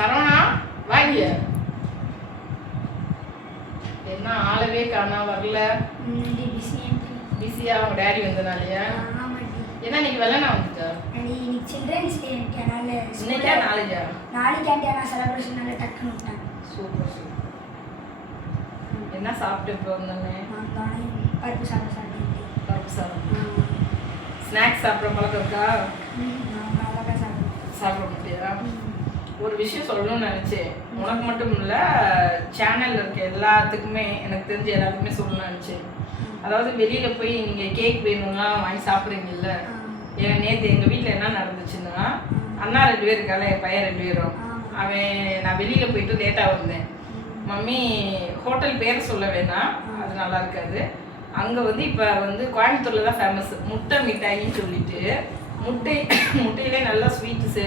சரவணா வாங்கிய என்ன ஆளவே காணா வரல. பிஸியா அவங்க டேடி வந்தனாலயா? என்ன இன்னைக்கு வெள்ளனா வந்துட்டா? இன்னைக்கு சில்ட்ரன்ஸ் டே இன்னைக்கா நாளைக்கா? நாளைக்கு நான் செலிப்ரேஷனால டக்குன்னு விட்டேன். Super super. என்ன சாப்பிட்டு இப்போ வந்தனே? பருப்பு சாதம் சாப்பிட்டேன். பருப்பு சாதம். ஸ்நாக்ஸ் சாப்பிட்ற பழக்கம் இருக்கா? சாப்பிட முடியா? ஒரு விஷயம் சொல்லணும்னு நினச்சேன். உனக்கு மட்டும் இல்லை, சேனலில் இருக்க எல்லாத்துக்குமே, எனக்கு தெரிஞ்ச எல்லாத்துக்குமே சொல்லணும்னு நினச்சேன். அதாவது வெளியில் போய் நீங்கள் கேக் வேணும்லாம் வாங்கி சாப்பிட்றீங்கல்ல. ஏன் நேற்று எங்கள் வீட்டில் என்ன நடந்துச்சுன்னா, அண்ணா 2 பேர் இருக்கால, என் பையன் 2 பேரும். நான் வெளியில் போயிட்டு லேட்டாக வந்தேன். மம்மி ஹோட்டல் பேர் சொல்ல வேணாம், அது நல்லா இருக்காது. அங்கே வந்து இப்போ வந்து கோயம்புத்தூரில் தான் ஃபேமஸ் முட்டை மிட்டாயின்னு சொல்லிட்டு, முட்டையிலே நல்லா ஸ்வீட்ஸு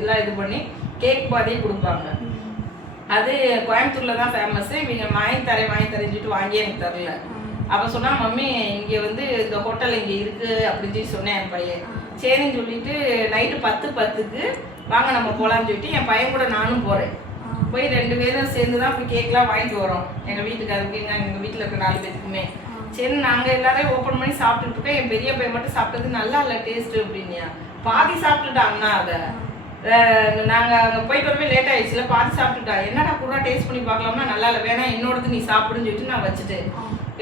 எல்லாம் இது பண்ணி கேக் மாதிரியே கொடுப்பாங்க. அது கோயம்புத்தூரில் தான் ஃபேமஸ்ஸு. இவங்க வாங்கி தரேன்னு சொல்லிட்டு வாங்கி எனக்கு தரல. அப்போ சொன்னால் மம்மி இங்கே வந்து இந்த ஹோட்டல் இங்கே இருக்குது அப்படின்னு சொல்லி சொன்னேன் என் பையன். சரின்னு சொல்லிட்டு நைட்டு 10:10க்கு வாங்க நம்ம போகலான்னு சொல்லிட்டு என் பையன் கூட நானும் போகிறேன். போய் 2 பேரும் சேர்ந்து தான் போய் கேக்லாம் வாங்கிட்டு வரோம். எங்கள் வீட்டுக்காரருக்கு எங்கள் வீட்டில் இருக்க 4 பேருக்குமே. சரி நாங்கள் எல்லாரையும் ஓப்பன் பண்ணி சாப்பிட்டுட்டு இருக்கோம். என் பெரிய பையன் மட்டும் சாப்பிட்டது நல்லா இல்லை டேஸ்ட்டு அப்படின்னா பாதி சாப்பிட்டுட்டாங்கண்ணா. அதை நாங்கள் அங்கே போயிட்டு வரவே லேட் ஆகிடுச்சுல, பாதி சாப்பிட்டுட்டா. என்னடா பூரா டேஸ்ட் பண்ணி பார்க்கலாம்னா நல்லா இல்லை, வேணா என்னோடது நீ சாப்பிடுன்னு சொல்லிட்டு நான் வச்சுட்டு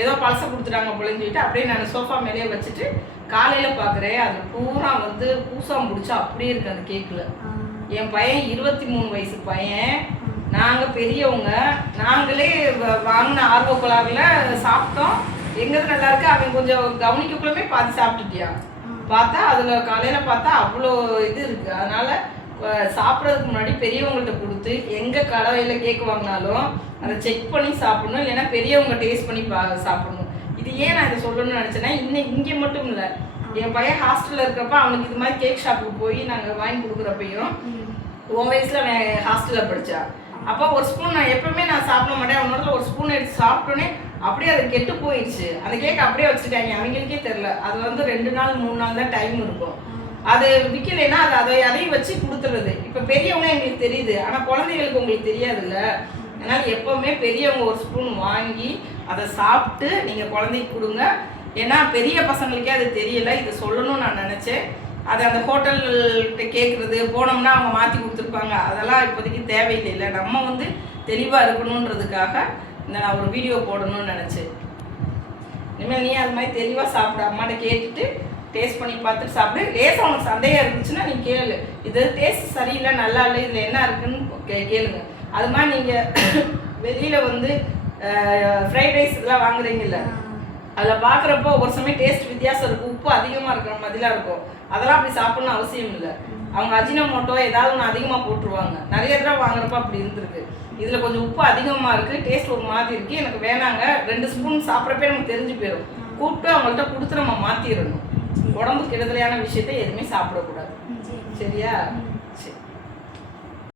ஏதோ பழசை கொடுத்துட்டாங்க போலன்னு சொல்லிட்டு அப்படியே நான் சோஃபா மேலேயே வச்சுட்டு காலையில் பார்க்குறேன். அது பூரா வந்து பூசாம் முடிச்சா அப்படியே இருக்குது அந்த கேக்கில். என் பையன் 23 வயசு பையன். நாங்கள் பெரியவங்க, நாங்களே வாங்கின ஆர்வக்குழாவில் சாப்பிட்டோம். எங்கிறது நல்லா இருக்கு, அவன் கொஞ்சம் கவனிக்கக்குள்ளமே பாதி சாப்பிட்டுட்டியா. பார்த்தா அதில் காலையில் பார்த்தா அவ்வளோ இது இருக்குது. அதனால் சாப்பிட்றதுக்கு முன்னாடி பெரியவங்கள்ட்ட கொடுத்து எங்கே கடையில் கேக் வாங்கினாலும் அதை செக் பண்ணி சாப்பிடணும், இல்லைன்னா பெரியவங்க டேஸ்ட் பண்ணி சாப்பிடணும். இது ஏன் நான் இதை சொல்லணும்னு நினச்சேன்னா, இங்கே மட்டும் இல்லை, என் பையன் ஹாஸ்டலில் இருக்கிறப்ப அவனுக்கு இது மாதிரி கேக் ஷாப்புக்கு போய் நாங்கள் வாங்கி கொடுக்குறப்பையும் 1 வயசில் அவன் ஹாஸ்டலில் படித்தா. அப்போ ஒரு ஸ்பூன் நான் எப்பவுமே நான் சாப்பிட மாட்டேன். அவனோட ஒரு ஸ்பூன் எடுத்து சாப்பிட்டோன்னே அப்படியே அது கெட்டு போயிடுச்சு. அந்த கேக் அப்படியே வச்சுட்டாங்க, அவங்களுக்கே தெரில. அது வந்து 2 நாள் 3 நாள் தான் டைம் இருக்கும். அது விற்கலைன்னா அதையும் வச்சு கொடுத்துருது. இப்போ பெரியவங்க எங்களுக்கு தெரியுது, ஆனால் குழந்தைகளுக்கு உங்களுக்கு தெரியாதுல்ல. அதனால் எப்போவுமே பெரியவங்க ஒரு ஸ்பூன் வாங்கி அதை சாப்பிட்டு நீங்கள் குழந்தைக்கு கொடுங்க. ஏன்னா பெரிய பசங்களுக்கே அது தெரியலை. இதை சொல்லணும்னு நான் நினச்சேன். அது அந்த ஹோட்டல்கிட்ட கேட்குறது போனோம்னா அவங்க மாற்றி கொடுத்துருப்பாங்க, அதெல்லாம் இப்போதைக்கு தேவையில்லை. நம்ம வந்து தெளிவாக இருக்கணுன்றதுக்காக நான் ஒரு வீடியோ போடணும்னு நினச்சேன். இனிமேல் நீ அது மாதிரி தெளிவாக சாப்பிடு, அம்மாட்ட கேட்டுட்டு டேஸ்ட் பண்ணி பார்த்துட்டு சாப்பிடு. லேசாக உனக்கு சந்தேகம் இருந்துச்சுன்னா நீ கேளு, இது டேஸ்ட் சரியில்லை நல்லா இல்லை இதில் என்ன இருக்குன்னு கேளுங்க. அது மாதிரி நீங்கள் வெளியில் வந்து ஃப்ரைட் ரைஸ் இதெல்லாம் வாங்குறீங்கல்ல, அதில் பார்க்குறப்போ ஒரு சமயம் டேஸ்ட் வித்தியாசம் இருக்கும், உப்பு அதிகமாக இருக்கிற மாதிரிலாம் இருக்கும். அதெல்லாம் அப்படி சாப்பிட்ணும்னு அவசியம் இல்லை. அவங்க அஜினோமோட்டோ ஏதாவது ஒன்று அதிகமாக போட்டுருவாங்க. நிறைய தடவை வாங்குறப்ப அப்படி இருந்திருக்கு. இதில் கொஞ்சம் உப்பு அதிகமாக இருக்குது, டேஸ்ட் ஒரு மாதிரி இருக்குது, எனக்கு வேணாங்க 2 ஸ்பூன் சாப்பிட்றப்பே நமக்கு தெரிஞ்சு போயிடும். கூப்பிட்டு அவங்கள்ட்ட கொடுத்து நம்ம மாற்றிடணும். உடம்புக்கு கெடுதலையான விஷயத்த எதுவுமே சாப்பிடக்கூடாது. சரியா?